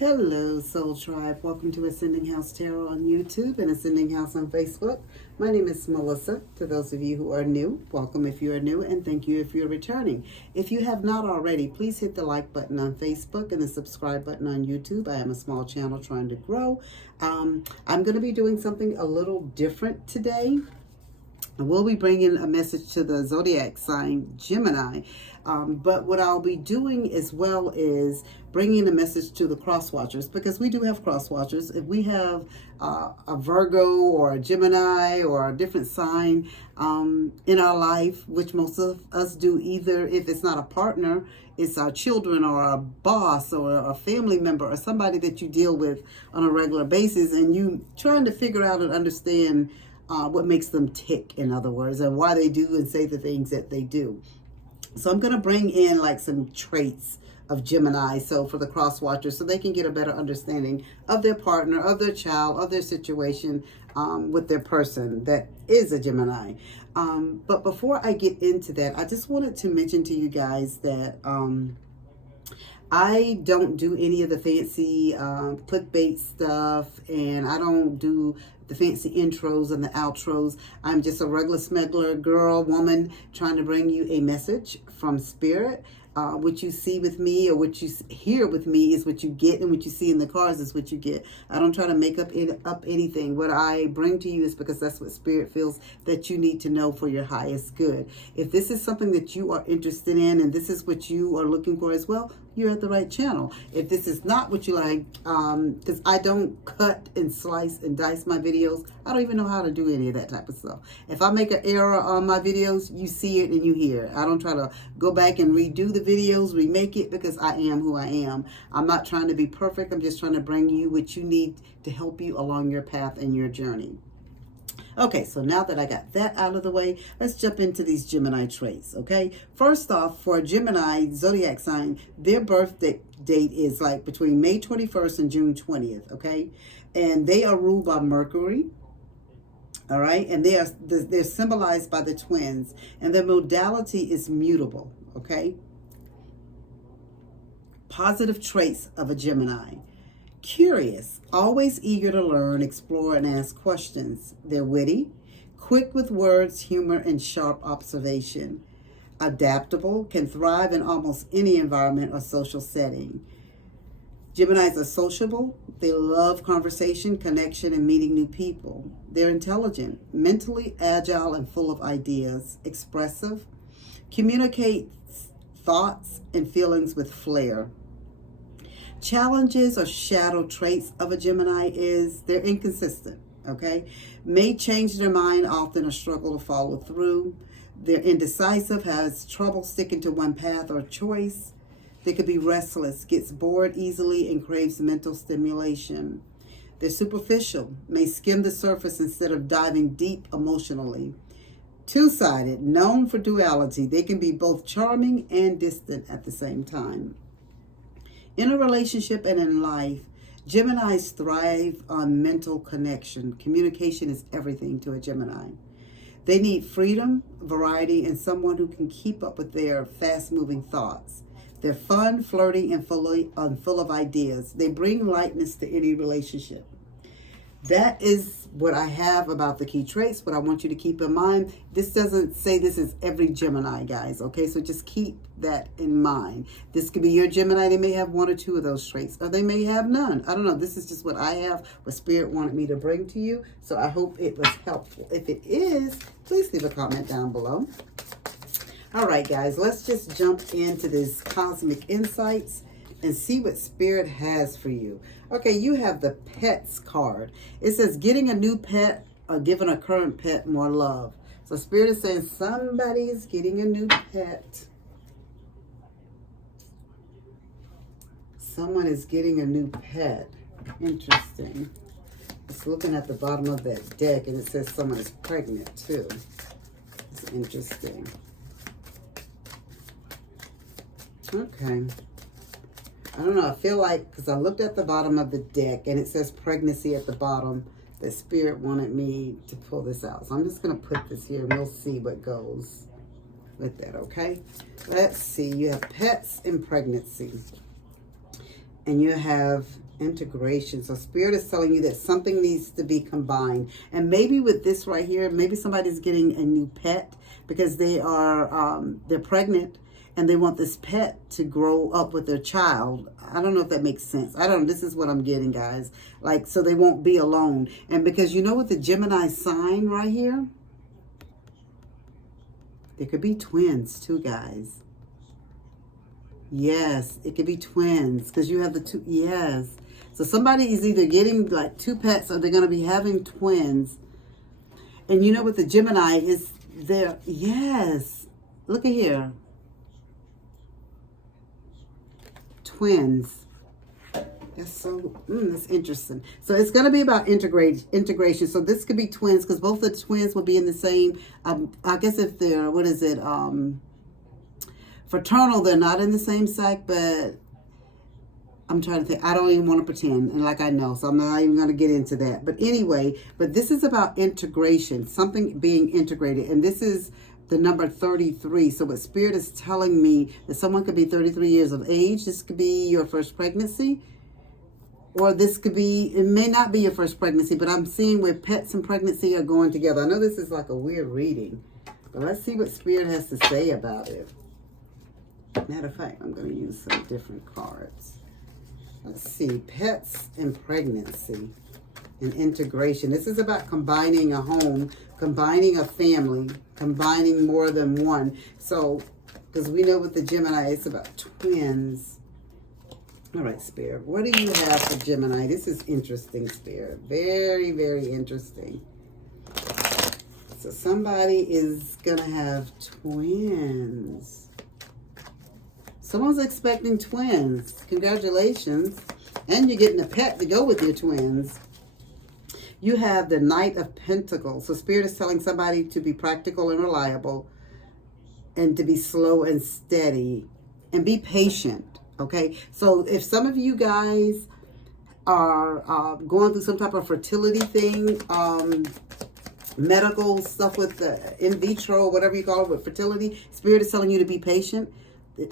Hello, Soul Tribe. Welcome to Ascending House Tarot on YouTube and Ascending House on Facebook. My name is Melissa. To those of you who are new, welcome if you are new, and thank you if you're returning. If you have not already, please hit the like button on Facebook and the subscribe button on YouTube. I am a small channel trying to grow. I'm going to be doing something a little different today. We'll be bringing a message to the zodiac sign Gemini, but what I'll be doing as well is bringing a message to the cross watchers, because we do have cross watchers. If we have a Virgo or a Gemini or a different sign in our life, which most of us do, either if it's not a partner, it's our children or a boss or a family member or somebody that you deal with on a regular basis, and you trying to figure out and understand what makes them tick, in other words, and why they do and say the things that they do. So I'm going to bring in like some traits of Gemini, so for the cross watchers, so they can get a better understanding of their partner, of their child, of their situation with their person that is a Gemini. But before I get into that, I just wanted to mention to you guys that I don't do any of the fancy clickbait stuff, and I don't do the fancy intros and the outros. I'm just a regular smuggler girl, woman, trying to bring you a message from Spirit. What you see with me or what you hear with me is what you get, and what you see in the cards is what you get. I don't try to make up anything. What I bring to you is because that's what Spirit feels that you need to know for your highest good. If this is something that you are interested in and this is what you are looking for as well, you're at the right channel. If this is not what you like, because I don't cut and slice and dice my videos, I don't even know how to do any of that type of stuff. If I make an error on my videos, you see it and you hear it. I don't try to go back and redo the videos, remake it, because I am who I am. I'm not trying to be perfect. I'm just trying to bring you what you need to help you along your path and your journey. Okay, so now that I got that out of the way, let's jump into these Gemini traits, okay? First off, for a Gemini zodiac sign, their birth date is like between May 21st and June 20th, okay? And they are ruled by Mercury, all right? And they're symbolized by the twins, and their modality is mutable, okay? Positive traits of a Gemini. Curious, always eager to learn, explore, and ask questions. They're witty, quick with words, humor, and sharp observation. Adaptable, can thrive in almost any environment or social setting. Geminis are sociable. They love conversation, connection, and meeting new people. They're intelligent, mentally agile, and full of ideas. Expressive, communicates thoughts and feelings with flair. Challenges or shadow traits of a Gemini is they're inconsistent, okay? May change their mind often or struggle to follow through. They're indecisive, has trouble sticking to one path or choice. They could be restless, gets bored easily, and craves mental stimulation. They're superficial, may skim the surface instead of diving deep emotionally. Two-sided, known for duality. They can be both charming and distant at the same time. In a relationship and in life, Geminis thrive on mental connection. Communication is everything to a Gemini. They need freedom, variety, and someone who can keep up with their fast-moving thoughts. They're fun, flirty, and full of ideas. They bring lightness to any relationship. That is what I have about the key traits, but I want you to keep in mind, this doesn't say this is every Gemini, guys, okay? So just keep that in mind. This could be your Gemini. They may have one or two of those traits, or they may have none. I don't know. This is just what I have, what Spirit wanted me to bring to you. So I hope it was helpful. If it is, please leave a comment down below. All right, guys, let's just jump into this cosmic insights and see what Spirit has for you. Okay, you have the pets card. It says getting a new pet or giving a current pet more love. So Spirit is saying somebody's getting a new pet. Someone is getting a new pet. Interesting. It's looking at the bottom of that deck, and it says someone is pregnant too. It's interesting. Okay. I don't know, I feel like, because I looked at the bottom of the deck and it says pregnancy at the bottom, that Spirit wanted me to pull this out. So I'm just going to put this here and we'll see what goes with that, okay? Let's see, you have pets and pregnancy. And you have Integration. So Spirit is telling you that something needs to be combined. And maybe with this right here, maybe somebody's getting a new pet because they are, they're pregnant and they want this pet to grow up with their child. I don't know if that makes sense. I don't know. This is what I'm getting, guys. Like, so they won't be alone. And because you know with the Gemini sign right here, there could be twins too, guys. Yes, it could be twins because you have the two. Yes. So somebody is either getting like two pets or they're going to be having twins. And you know what the Gemini is there. Yes. Look at here. Twins. That's so, that's interesting. So it's going to be about integration. So this could be twins because both the twins will be in the same, I guess if they're, what is it? Fraternal, they're not in the same sack, but I'm trying to think. I don't even want to pretend, and like I know, so I'm not even going to get into that. But anyway, but this is about integration, something being integrated, and this is the number 33. So what Spirit is telling me that someone could be 33 years of age. This could be your first pregnancy, or this could be, it may not be your first pregnancy, but I'm seeing where pets and pregnancy are going together. I know this is like a weird reading, but let's see what Spirit has to say about it. Matter of fact, I'm going to use some different cards. Let's see. Pets and pregnancy and integration. This is about combining a home, combining a family, combining more than one. So, because we know with the Gemini, it's about twins. All right, Spirit. What do you have for Gemini? This is interesting, Spirit. Very, very interesting. So somebody is going to have twins. Someone's expecting twins. Congratulations. And you're getting a pet to go with your twins. You have the Knight of Pentacles. So Spirit is telling somebody to be practical and reliable and to be slow and steady and be patient. Okay? So if some of you guys are going through some type of fertility thing, medical stuff with the in vitro, whatever you call it, with fertility, Spirit is telling you to be patient.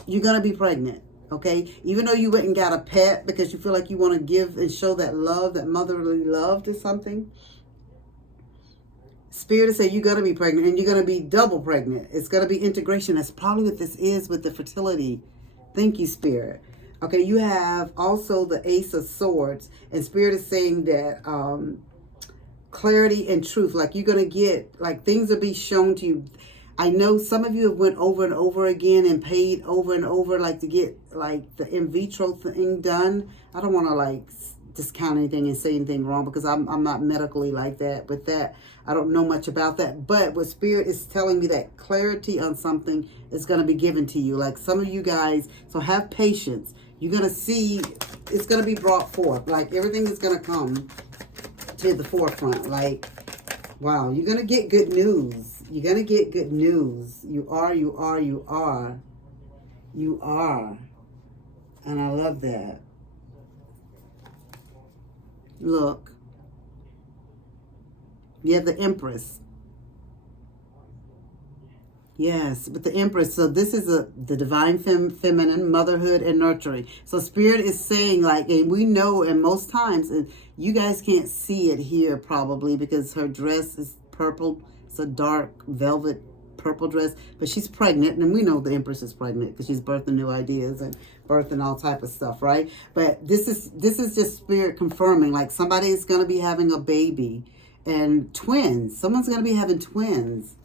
You're going to be pregnant, okay? Even though you went and got a pet because you feel like you want to give and show that love, that motherly love to something, Spirit is saying you're going to be pregnant and you're going to be double pregnant. It's going to be integration. That's probably what this is with the fertility. Thank you, Spirit. Okay, you have also the Ace of Swords, and Spirit is saying that clarity and truth, like you're going to get, like things will be shown to you. I know some of you have went over and over again and paid over and over, like to get like the in vitro thing done. I don't want to like discount anything and say anything wrong because I'm not medically like that. With that, I don't know much about that. But what Spirit is telling me that clarity on something is going to be given to you. Like some of you guys, so have patience. You're going to see it's going to be brought forth. Like everything is going to come to the forefront. Like, wow, you're going to get good news. You're going to get good news. You are. And I love that. Look. You have the Empress. Yes, but the Empress. So this is the divine feminine, motherhood and nurturing. So Spirit is saying like, and we know, and most times, and you guys can't see it here probably because her dress is purple. It's a dark velvet purple dress, but she's pregnant, and we know the Empress is pregnant because she's birthing new ideas and birthing all type of stuff, right? But this is just Spirit confirming like somebody is going to be having a baby and twins. Someone's going to be having twins.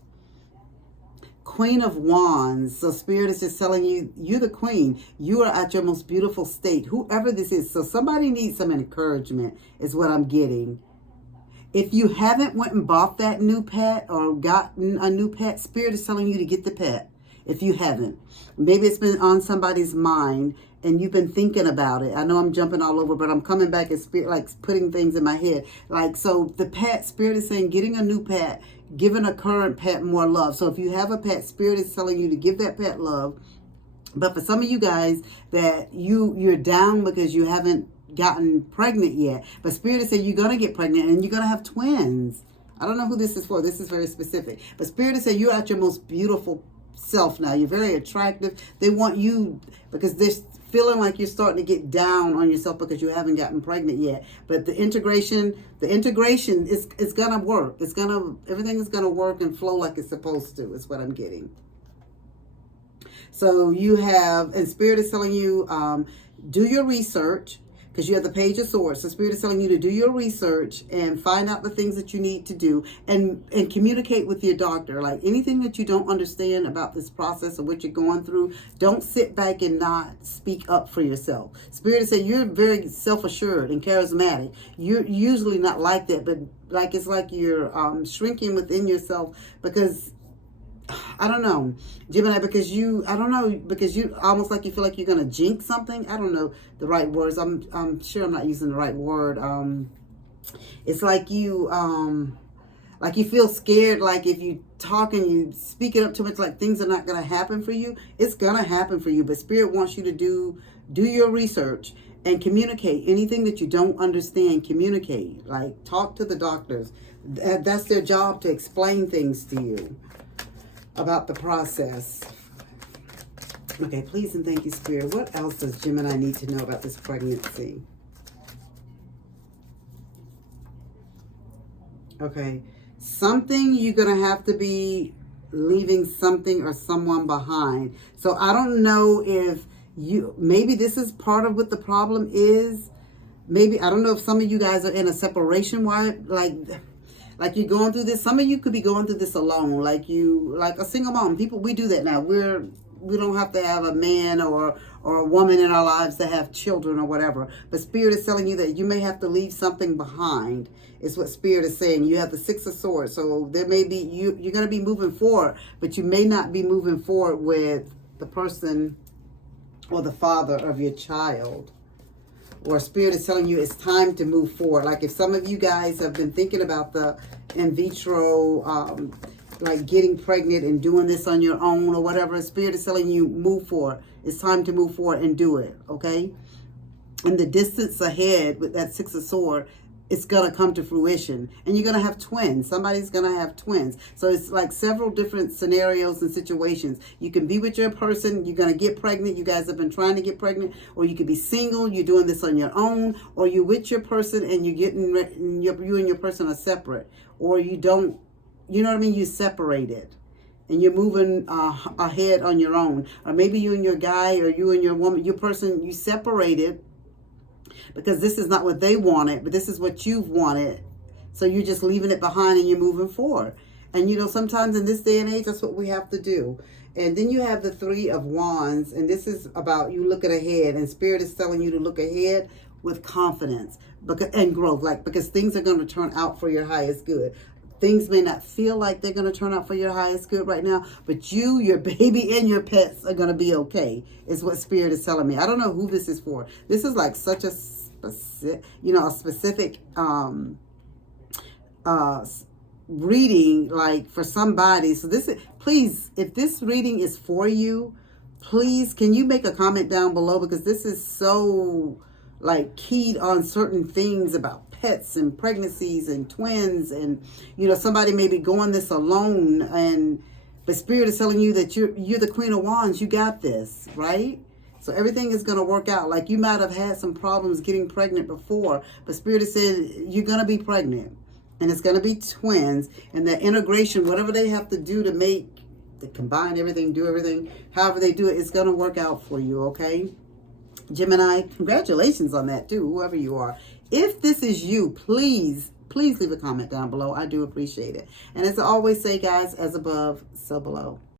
Queen of Wands. So Spirit is just telling you, you're the queen. You are at your most beautiful state. Whoever this is. So somebody needs some encouragement is what I'm getting. If you haven't went and bought that new pet or gotten a new pet, Spirit is telling you to get the pet. If you haven't. Maybe it's been on somebody's mind and you've been thinking about it. I know I'm jumping all over, but I'm coming back at Spirit, like putting things in my head. Like, so the pet, Spirit is saying getting a new pet, giving a current pet more love. So if you have a pet, Spirit is telling you to give that pet love. But for some of you guys that you're down because you haven't gotten pregnant yet, but Spirit is saying you're going to get pregnant and you're going to have twins. I don't know who this is for. This is very specific. But Spirit is saying you're at your most beautiful self now. You're very attractive. They want you because they're feeling like you're starting to get down on yourself because you haven't gotten pregnant yet. But the integration is gonna work. Everything is gonna work and flow like it's supposed to, is what I'm getting. So you have, and Spirit is telling you, do your research, because you have the Page of Swords. So Spirit is telling you to do your research and find out the things that you need to do, and communicate with your doctor. Like anything that you don't understand about this process or what you're going through, don't sit back and not speak up for yourself. Spirit is saying you're very self-assured and charismatic. You're usually not like that, but like it's like you're shrinking within yourself because, I don't know, Gemini, because you almost like you feel like you're going to jinx something. I don't know the right words. I'm sure I'm not using the right word. It's like you feel scared, like if you talk and you speak it up too much, like things are not going to happen for you. It's going to happen for you, but Spirit wants you to do your research and communicate. Anything that you don't understand, communicate. Like talk to the doctors. That's their job, to explain things to you about the process. Okay, please and thank you, Spirit. What else does Gemini need to know about this pregnancy? Okay, something you're going to have to be leaving something or someone behind. So I don't know if maybe this is part of what the problem is. Maybe, I don't know if some of you guys are in a separation, like you're going through this. Some of you could be going through this alone, like a single mom. We do that now. We don't have to have a man or a woman in our lives to have children or whatever. But Spirit is telling you that you may have to leave something behind, is what Spirit is saying. You have the Six of Swords. So there may be, you're going to be moving forward, but you may not be moving forward with the person or the father of your child. Or Spirit is telling you it's time to move forward. Like if some of you guys have been thinking about the in vitro, like getting pregnant and doing this on your own or whatever, Spirit is telling you move forward. It's time to move forward and do it, okay? And the distance ahead with that Six of Swords, it's going to come to fruition. And you're going to have twins. Somebody's going to have twins. So it's like several different scenarios and situations. You can be with your person. You're going to get pregnant. You guys have been trying to get pregnant. Or you could be single. You're doing this on your own. Or you're with your person and you're getting, you and your person are separate. Or you don't, you know what I mean? You're separated. And you're moving ahead on your own. Or maybe you and your guy or you and your woman, your person, you separated because this is not what they wanted, but this is what you've wanted. So you're just leaving it behind and you're moving forward. And you know, sometimes in this day and age, that's what we have to do. And then you have the Three of Wands, and this is about you looking ahead, and Spirit is telling you to look ahead with confidence and growth, because things are going to turn out for your highest good. Things may not feel like they're going to turn out for your highest good right now, but you, your baby, and your pets are going to be okay, is what Spirit is telling me. I don't know who this is for. This is like such a specific reading, like for somebody. So this is, please, if this reading is for you, please, can you make a comment down below? Because this is so like keyed on certain things about pets and pregnancies and twins, and you know, somebody may be going this alone, but Spirit is telling you that you're the Queen of Wands. You got this, right? So everything is going to work out. Like you might have had some problems getting pregnant before, but Spirit has said you're going to be pregnant, and it's going to be twins, and the integration, whatever they have to do to combine everything, do everything, however they do it, it's going to work out for you, okay? Gemini, congratulations on that too, whoever you are. If this is you, please leave a comment down below. I do appreciate it. And as I always say, guys, as above, so below.